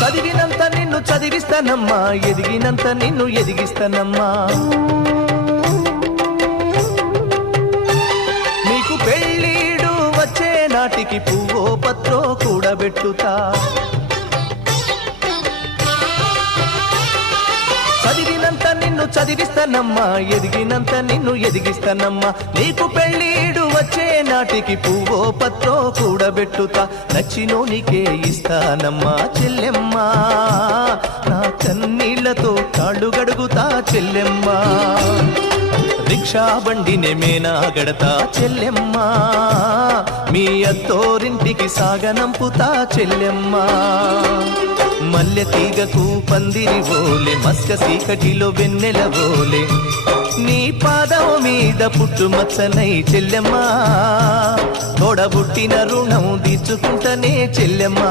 చదివినంత నిన్ను చదివిస్తానమ్మా, ఎదిగినంత నిన్ను ఎదిగిస్తానమ్మా. నీకు పెళ్ళీడు వచ్చే నాటికి పువ్వో పత్రో కూడబెట్టుతా. చదివినంత నిన్ను చదివిస్తానమ్మా, ఎదిగినంత నిన్ను ఎదిగిస్తానమ్మా. నీకు పెళ్ళీడు వచ్చే నాటికి పువ్వో పత్రో కూడబెట్టుతా. నచ్చినోనికే ఇస్తానమ్మా చెల్లెమ్మా, నా కన్నీళ్లతో కాళ్ళు గడుగుతా చెల్లెమ్మా. రిక్షా బండినే మేనా గడతా చెల్లెమ్మా, మీ అత్తోరింటికి సాగనంపుతా చెల్లెమ్మా. మల్లె తీగకు పందిరి ఓలే, మస్క సీకటిలో వెన్నెల ఓలే, నీ పాదం మీద పుట్టుమచ్చనై చెల్లెమ్మా. తోడబుట్టిన రుణం తీర్చుకుంటనే చెల్లెమ్మా.